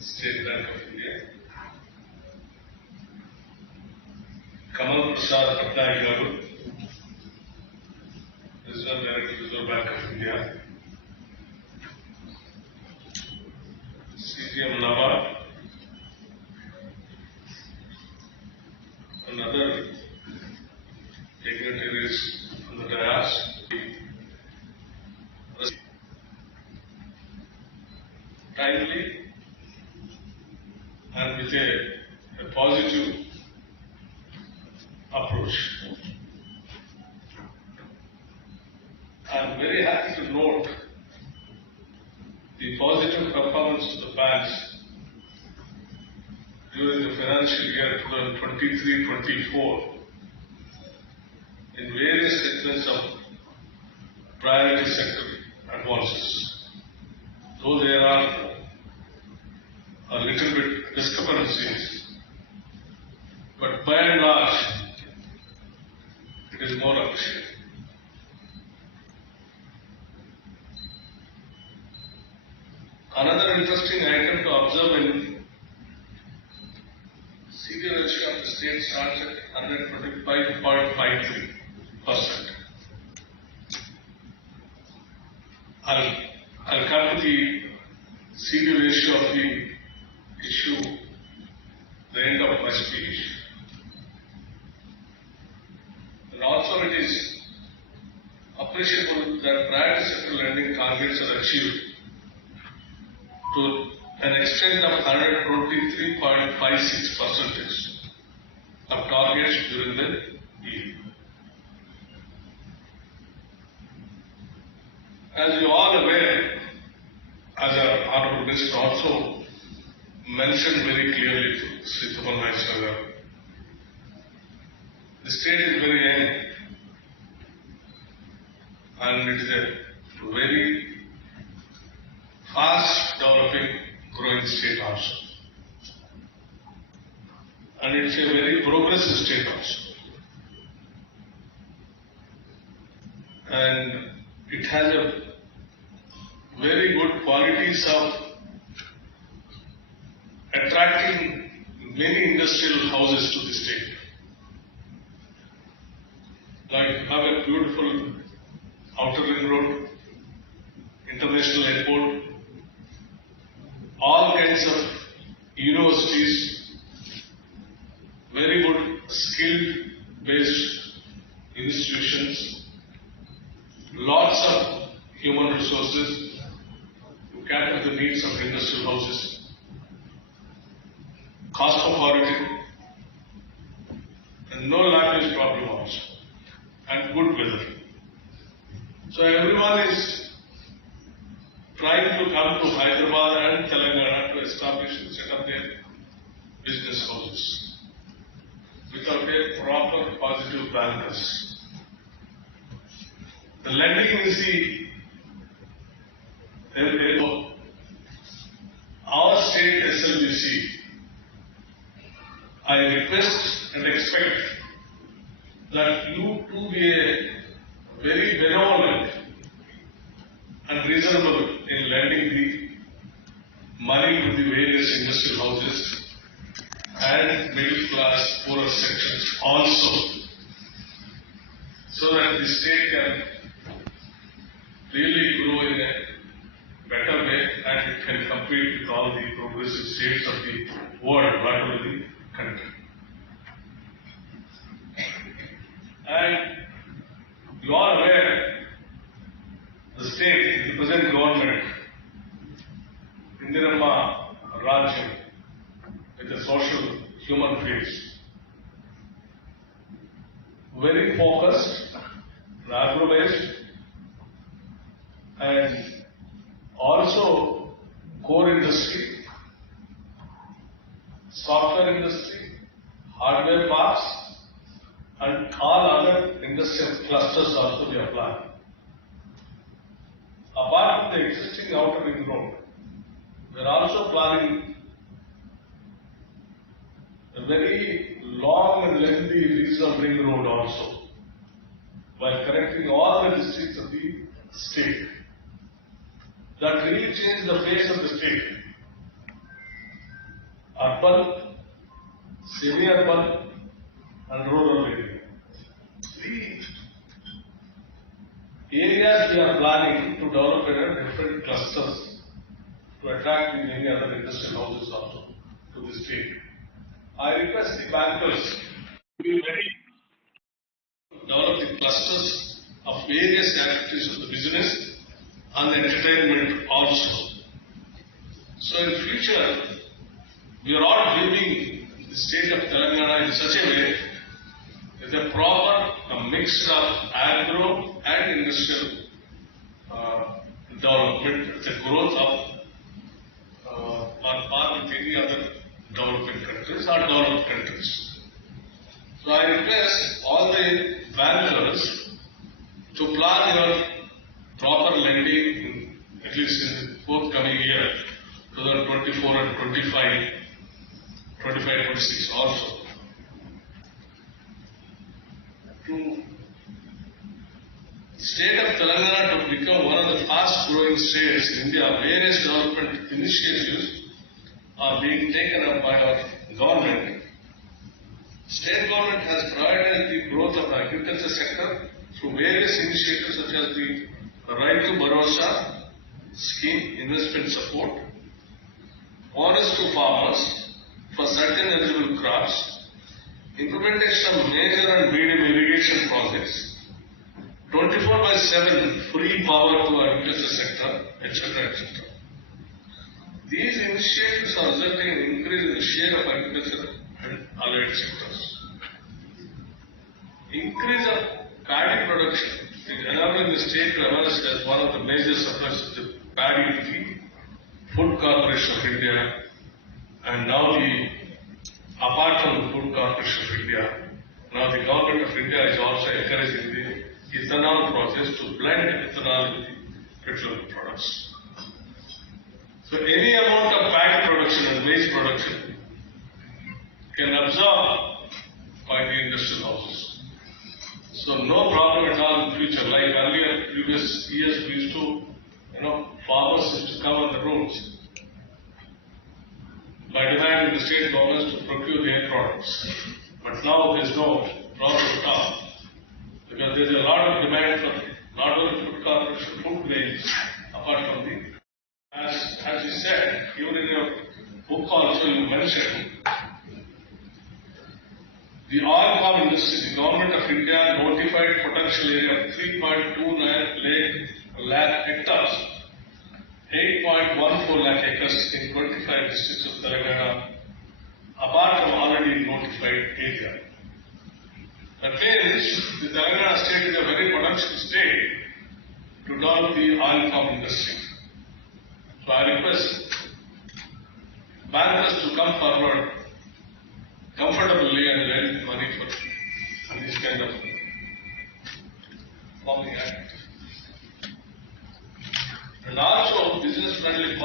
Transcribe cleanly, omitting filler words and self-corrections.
State Bank of India, Kamal Prasad Patnaik garu, Reserve Director, Reserve Bank of India, CPM Nawab, and other dignitaries on the dais. Timely and with a positive approach. I am very happy to note the positive performance of the banks during the financial year 2023-24 in various segments of priority sector advances. Though there are a little bit discrepancies, but by and large, it is more appreciated. Another interesting item to observe in CD ratio of the state starts at 125.53%. I'll come to the CD ratio of the issue, the end of my speech. And also it is appreciable that priority sector lending targets are achieved to an extent of 123.56% of targets during the year. As you all aware, as our Honorable Minister also mentioned very clearly to Sri Tapan Maheshwara, the state is very young and it is a very fast developing, growing state also. And it's a very progressive state also. And it has a very good qualities of attracting many industrial houses to the state. Like you have a beautiful outer ring road, international airport, all kinds of universities, very good skill-based institutions, lots of human resources to cater the needs of industrial houses, cosmopolitan, and no language problem also, and good weather. So everyone is trying to come to Hyderabad and Telangana to establish and set up their business houses without a proper positive bankers. The lending is our state SLBC. I request and expect that you too be a very benevolent and reasonable in lending the money to the various industrial houses and middle class poorer sections also, so that the state can really grow in a better way and it can compete with all the progressive states of the world, not only the country. And you are aware, the state, the present government, Indiramma Rajyam, with a social human face, very focused, agro-based, and also core industry, software industry, hardware parks, and all other industrial clusters also we are planning. Apart from the existing outer ring road, we are also planning a very long and lengthy regional ring road also, while connecting all the districts of the state. That really changed the face of the state. urban, semi-urban and rural area. The areas we are planning to develop in different clusters to attract many other industrial houses also to the state. I request the bankers to be ready to develop the clusters of various activities of the business and entertainment also. So in future, we are all building the state of Telangana in such a way with a proper mix of agro and industrial development, the growth of on par with any other developing countries or developed countries. So I request all the bankers to plan your proper lending at least in the forthcoming year, 2024 and 25-26 also. To the state of Telangana to become one of the fast growing states in India, various development initiatives are being taken up by our government. State government has prioritized the growth of the agriculture sector through various initiatives such as the Raitu Bharosa scheme, investment support, honors to farmers for certain eligible crops, implementation of major and medium irrigation projects, 24/7 free power to our agriculture sector, etc., etc. These initiatives are resulting in increase in the share of agriculture and allied sectors. Increase of paddy production is enabling the state to emerge as one of the major suppliers of the paddy to the Food Corporation of India, and now apart from the Food Corporation of India, now the government of India is also encouraging the ethanol process to blend ethanol with the petroleum products. So any amount of paddy production and maize production can absorb by the industrial houses. So no problem at all in future. Like earlier, previous years, we used to, farmers used to come on the roads by demanding the state governments to procure their products. But now there is no problem at all, because there is a lot of demand for not only Food Corporation, food grains, apart from the, as you said, even in your book also you mentioned, the oil palm industry, the government of India notified potential area of 3.29 lakh hectares, 8.14 lakh acres in 25 districts of Telangana, apart from already notified area. That means the Telangana state is a very potential state to develop the oil palm industry. So I request bankers to come forward comfortably and lend money for this kind of farming activity. And also business friendly